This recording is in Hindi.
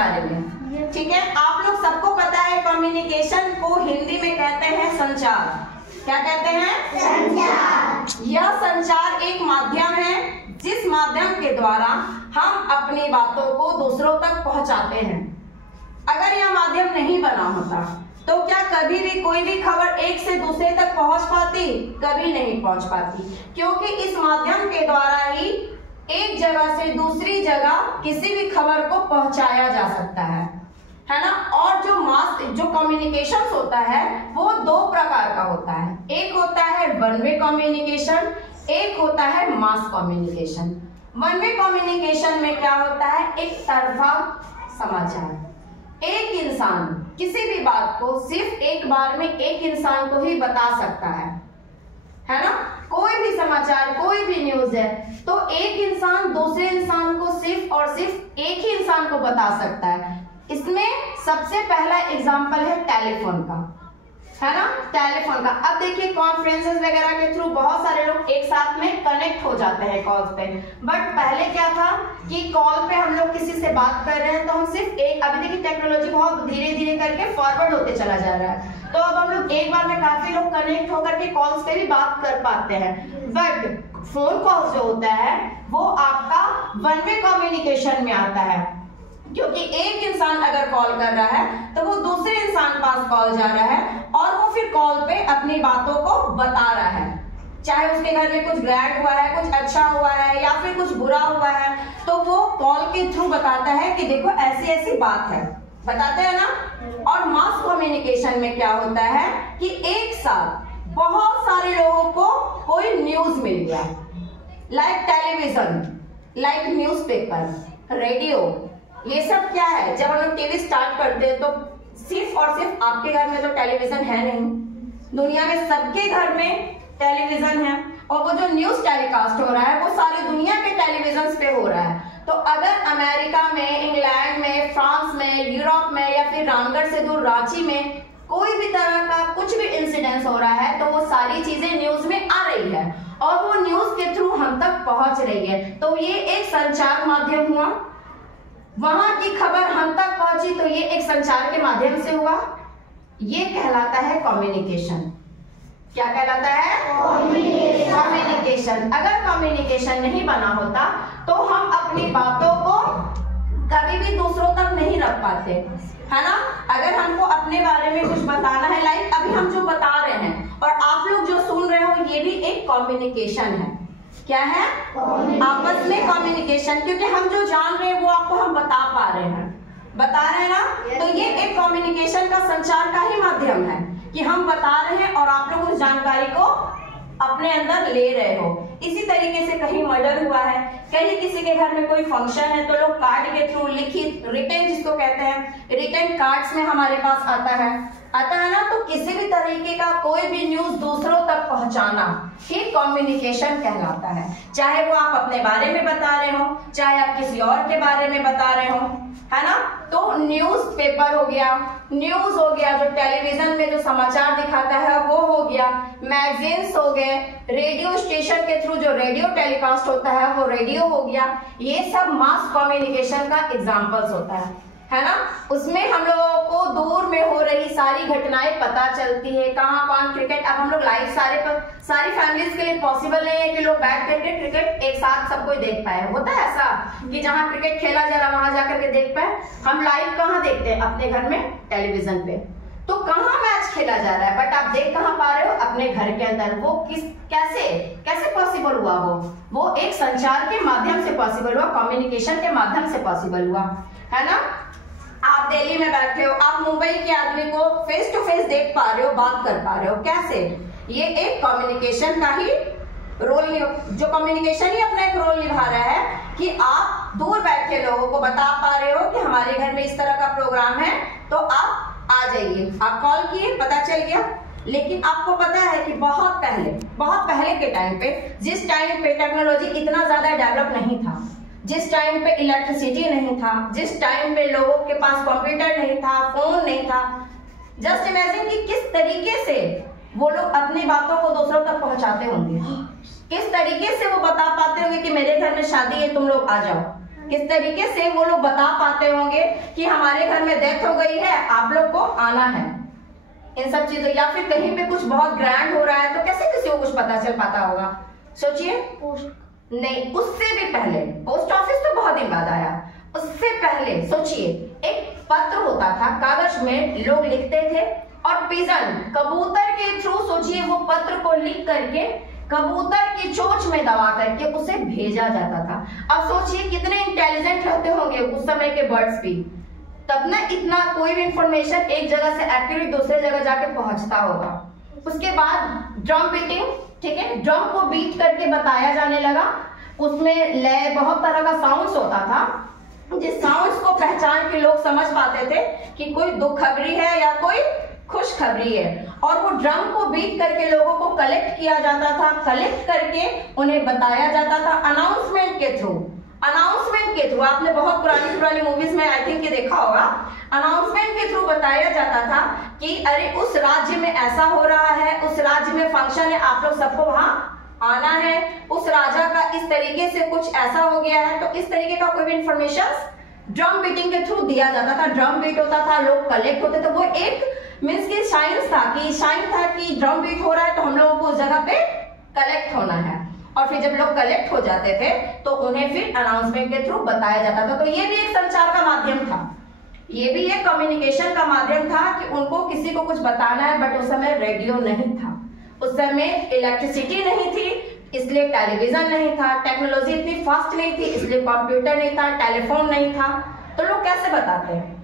बारे में। ठीक है, आप लोग सबको पता है कम्युनिकेशन को हिंदी में कहते हैं संचार। क्या कहते हैं? संचार। यह संचार एक माध्यम है जिस माध्यम के द्वारा हम अपनी बातों को दूसरों तक पहुंचाते हैं। अगर यह माध्यम नहीं बना होता तो क्या कभी भी कोई भी खबर एक से दूसरे तक पहुंच पाती? कभी नहीं पहुंच पाती, क्योंकि इस माध्यम के द्वारा ही एक जगह से दूसरी जगह किसी भी खबर को पहुंचाया जा सकता है ना। और जो कम्युनिकेशन होता है वो दो प्रकार का होता है, एक होता है वन वे कम्युनिकेशन, एक होता है mass communication. One way communication में क्या होता है? एक तरफा समाचार। एक इंसान किसी भी बात को सिर्फ एक बार में एक इंसान को ही बता सकता है ना। कोई भी समाचार, कोई भी न्यूज है तो एक इंसान दूसरे इंसान को सिर्फ और सिर्फ एक ही इंसान को बता सकता है। इसमें सबसे पहला एग्जांपल है टेलीफोन का, है ना, टेलीफोन का। अब देखिए कॉन्फ्रेंसेस वगैरह के थ्रू बहुत सारे लोग एक साथ में कनेक्ट हो जाते हैं कॉल पे, बट पहले क्या था कि कॉल पे हम लोग किसी से बात कर रहे हैं तो हम सिर्फ एक, अभी देखिए टेक्नोलॉजी बहुत धीरे धीरे करके फॉरवर्ड होते चला जा रहा है, तो अब हम लोग एक बार में काफी लोग कनेक्ट होकर के कॉल्स पे भी बात कर पाते हैं। बट फोन कॉल जो होता है वो आपका वन वे कम्युनिकेशन में आता है, क्योंकि एक इंसान अगर कॉल कर रहा है तो वो दूसरे इंसान पास कॉल जा रहा है और वो फिर कॉल पे अपनी बातों को बता रहा है, चाहे उसके घर में कुछ ग्रैंड हुआ है, कुछ अच्छा हुआ है या फिर कुछ बुरा हुआ है, तो वो कॉल के थ्रू बताता है कि देखो ऐसी ऐसी बात है, बताते हैं ना। और मास कम्युनिकेशन में क्या होता है कि एक साथ बहुत सारे लोगों को कोई न्यूज मिल गया, like television, like newspaper, radio, ये सब क्या है। जब हम लोग टीवी स्टार्ट करते हैं तो सिर्फ और सिर्फ आपके घर में तो टेलीविजन है नहीं, दुनिया में सबके घर में टेलीविजन है, और वो जो न्यूज टेलीकास्ट हो रहा है वो सारी दुनिया के टेलीविजन पे हो रहा है। तो अगर अमेरिका में, इंग्लैंड में, फ्रांस में, यूरोप में या फिर रामगढ़ से दूर रांची में कोई भी तरह का कुछ भी इंसिडेंस हो रहा है तो वो सारी चीजें न्यूज में आ रही है और वो न्यूज के थ्रू हम तक पहुंच रही है। तो ये एक संचार माध्यम हुआ, वहां की खबर हम तक पहुंची तो ये एक संचार के माध्यम से हुआ। ये कहलाता है कम्युनिकेशन। क्या कहलाता है? कम्युनिकेशन। अगर कम्युनिकेशन नहीं बना होता तो हम अपनी बातों को कभी भी दूसरों तक नहीं रख पाते, है ना। अगर हमको अपने बारे में कुछ बताना है, लाइक अभी हम जो बता रहे हैं और आप लोग जो सुन रहे हो, ये भी एक कम्युनिकेशन है। क्या है? आपस में कम्युनिकेशन, क्योंकि हम जो जान रहे हैं वो आपको हम बता पा रहे हैं, बता रहे हैं ना। तो ये एक कम्युनिकेशन का, संचार का ही माध्यम है कि हम बता रहे हैं और आप लोग उस जानकारी को अपने अंदर ले रहे हो। इसी तरीके से कहीं मर्डर हुआ है, कहीं किसी के घर में कोई फंक्शन है तो लोग कार्ड के थ्रू, लिखित रिटन जिसको कहते हैं, रिटन कार्ड्स में हमारे पास आता है ना। तो किसी भी तरीके का कोई भी न्यूज दूसरों तक पहुंचाना ही कम्युनिकेशन कहलाता है। चाहे वो आप अपने बारे में बता रहे हो, चाहे आप किसी और के बारे में बता रहे हो, है ना। तो न्यूज पेपर हो गया, न्यूज हो गया, जो टेलीविजन में जो समाचार दिखाता है वो हो गया, मैगजीन्स हो गए, रेडियो स्टेशन के थ्रू जो रेडियो टेलीकास्ट होता है वो रेडियो हो गया। ये सब मास कम्युनिकेशन का एग्जाम्पल्स होता है ना। उसमें हम लोगों को दूर में हो रही सारी घटनाएं पता चलती है, कहाँ कौन क्रिकेट। अब हम लोग लाइव सारी फैमिलीज के लिए पॉसिबल नहीं है कि लोग बैठ करके क्रिकेट एक साथ सब कोई देख पाए। होता है ऐसा कि जहाँ क्रिकेट खेला जा रहा वहां जाकर के देख पाए। हम लाइव कहाँ देखते हैं? अपने घर में टेलीविजन पे। तो कहाँ मैच खेला जा रहा है बट आप देख कहाँ पा रहे हो? अपने घर के अंदर। वो कैसे पॉसिबल हुआ? वो एक संचार के माध्यम से पॉसिबल हुआ, कम्युनिकेशन के माध्यम से पॉसिबल हुआ, है ना। आप दिल्ली में बैठे हो, आप मुंबई के आदमी को फेस टू फेस देख पा रहे हो, बात कर पा रहे हो। कैसे? ये एक कम्युनिकेशन का ही रोल, जो कम्युनिकेशन ही अपना एक रोल निभा रहा है कि आप दूर बैठे लोगों को बता पा रहे हो कि हमारे घर में इस तरह का प्रोग्राम है तो आप आ जाइए। आप कॉल किए, पता चल गया। लेकिन आपको पता है कि बहुत पहले के टाइम पे, जिस टाइम पे टेक्नोलॉजी इतना ज्यादा डेवलप नहीं था, जिस टाइम पे इलेक्ट्रिसिटी नहीं था, जिस टाइम पे लोगों के पास कंप्यूटर नहीं था, फोन नहीं था, जस्ट इमेजिन कि किस तरीके से वो लोग अपनी बातों को दूसरों तक पहुंचाते होंगे, किस तरीके से वो बता पाते होंगे कि मेरे घर में शादी है, तुम लोग आ जाओ, किस तरीके से वो लोग बता पाते होंगे कि हमारे घर में डेथ हो गई है, आप लोग को आना है, इन सब चीजों। या फिर कहीं पे कुछ बहुत ग्रैंड हो रहा है तो कैसे किसी को कुछ पता चल पाता होगा? सोचिए। नहीं, उससे भी पहले पोस्ट ऑफिस तो बहुत दिन बाद आया, उससे पहले सोचिए एक पत्र होता था, कागज में लोग लिखते थे और पिजन कबूतर के थ्रू, सोचिए वो पत्र को लिख करके कबूतर की चोंच में दबा करके उसे भेजा जाता था। अब सोचिए कितने इंटेलिजेंट रहते होंगे उस समय के बर्ड्स भी, तब ना इतना कोई भी इंफॉर्मेशन एक जगह से एक्यूरेट दूसरे जगह जाके पहुंचता होगा। उसके बाद ड्रम बीटिंग, ठीक है, ड्रम को बीट करके बताया जाने लगा, उसमें लय बहुत तरह का साउंड्स होता था, जिस साउंड्स को पहचान के लोग समझ पाते थे कि कोई दुख खबरी है या कोई खुशखबरी है। और वो ड्रम को बीट करके लोगों को कलेक्ट किया जाता था, कलेक्ट करके उन्हें बताया जाता था अनाउंसमेंट के थ्रू। अनाउंसमेंट के थ्रू आपने बहुत पुरानी मूवीज में आई थिंक ये देखा होगा, अनाउंसमेंट के थ्रू बताया जाता था कि अरे उस राज्य में ऐसा हो रहा है, उस राज्य में फंक्शन है, आप लोग सबको वहां आना है, उस राजा का इस तरीके से कुछ ऐसा हो गया है। तो इस तरीके का कोई भी इंफॉर्मेशन ड्रम बीटिंग के थ्रू दिया जाता था। ड्रम बीट होता था, लोग कलेक्ट होते थे, वो एक मीन्स की साइन था कि ड्रम बीट हो रहा है तो हम लोगों को उस जगह पे कलेक्ट होना है। और फिर जब लोग कलेक्ट हो जाते थे तो उन्हें फिर अनाउंसमेंट के थ्रू बताया जाता था। तो ये भी एक संचार का माध्यम था, ये भी एक कम्युनिकेशन का माध्यम था कि उनको किसी को कुछ बताना है। बट उस समय रेडियो नहीं था, उस समय इलेक्ट्रिसिटी नहीं थी, इसलिए टेलीविजन नहीं था, टेक्नोलॉजी इतनी फास्ट नहीं थी, इसलिए कंप्यूटर नहीं था, टेलीफोन नहीं था, तो लोग कैसे बताते हैं?